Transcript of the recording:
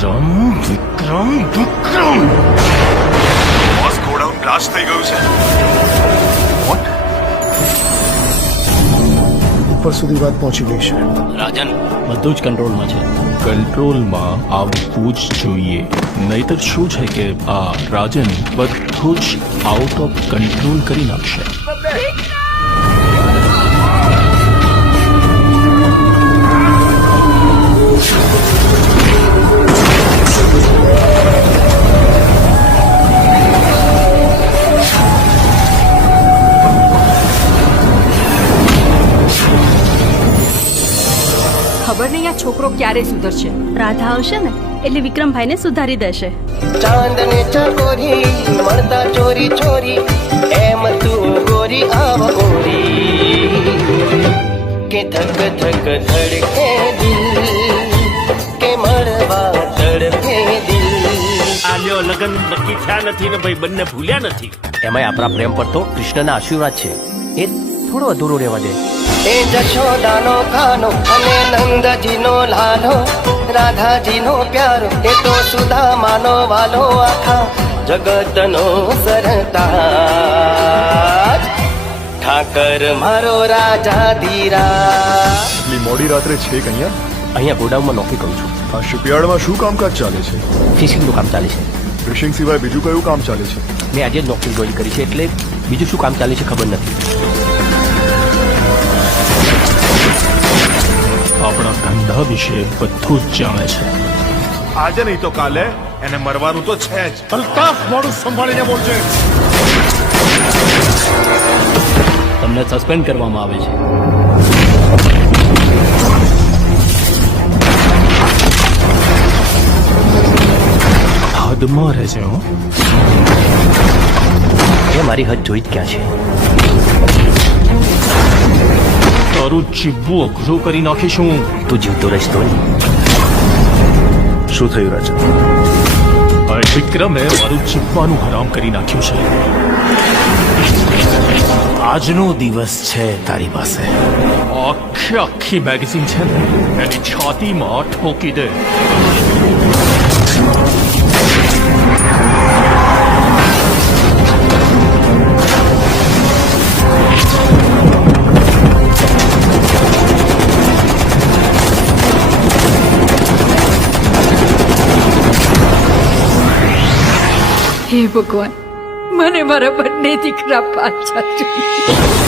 વિક્રમ વિક્રમ વિક્રમ boss godown blast થઈ ગયું છે. વોટ? ઉપર સુધી વાત પહોંચી ગઈ છે. રાજન બધું જ કંટ્રોલમાં છે. કંટ્રોલમાં આવવું જ જોઈએ, નહીતર શું છે કે આ રાજન બધું જ આઉટ ઓફ કંટ્રોલ કરી નાખશે. ખબર નહીં આ છોકરો ક્યારે સુધરશે. રાધા આવશે ને એટલે વિક્રમભાઈને સુધારી દેશે. ચાંદને ચકોરી મળતા ચોરી ચોરી એમ તું ગોરી આવ ગોરી કે ધક ધક ધડકે દિલ કે મળવા તડપે દિલ. આલ્યો લગન નક્કી થયા નથી ને ભાઈ બંને ભૂલ્યા નથી. એમાંય આપણા પ્રેમ પર તો કૃષ્ણના આશીર્વાદ છે, એ થોડો અધૂરો રહેવા દે. એ જશોદાનો કાનો અને નંદજીનો લાલો રાધાજીનો પ્યારો એ તો સુદામાનો વાલો આખા જગતનો સરતાજ ઠાકર મારો રાજા ધીરા. એટલી મોડી રાત્રે છે કે અહીંયા? અહીંયા ગોડાઉનમાં નોકરી કરું છું. આ શિપયાર્ડમાં શું કામકાજ ચાલે છે? ફિશિંગનું કામ ચાલે છે. ફિશિંગ સિવાય બીજું કયું કામ ચાલે છે? મેં આજે જ નોકરી જોઈન કરી છે એટલે બીજું શું કામ ચાલે છે ખબર નથી. આપણા ધંધા વિશે બધું જ જાણે છે. આજે નહીં તો કાલે એને મરવાનું તો છે જ. અલ્તાફ મોડું સંભાળીને બોલજે. તમને સસ્પેન્ડ કરવામાં આવે છે. હદમાં રહેશે. હો એ મારી હદ જોઈ જ ક્યાં છે. તારું જીવવું અઘરું કરી નાખીશું. તું જીવતો રહીશ તો નહીં. શું થયું રાજન? વિક્રમે મારું જીવવાનું હરામ કરી નાખ્યું છે. આજનો દિવસ છે તારી પાસે. આખી મેગેઝિન છે ને એની છાતીમાં ઠોકી દે. હે ભગવાન, મને મારા બંને દીકરા પાછા જોઈએ.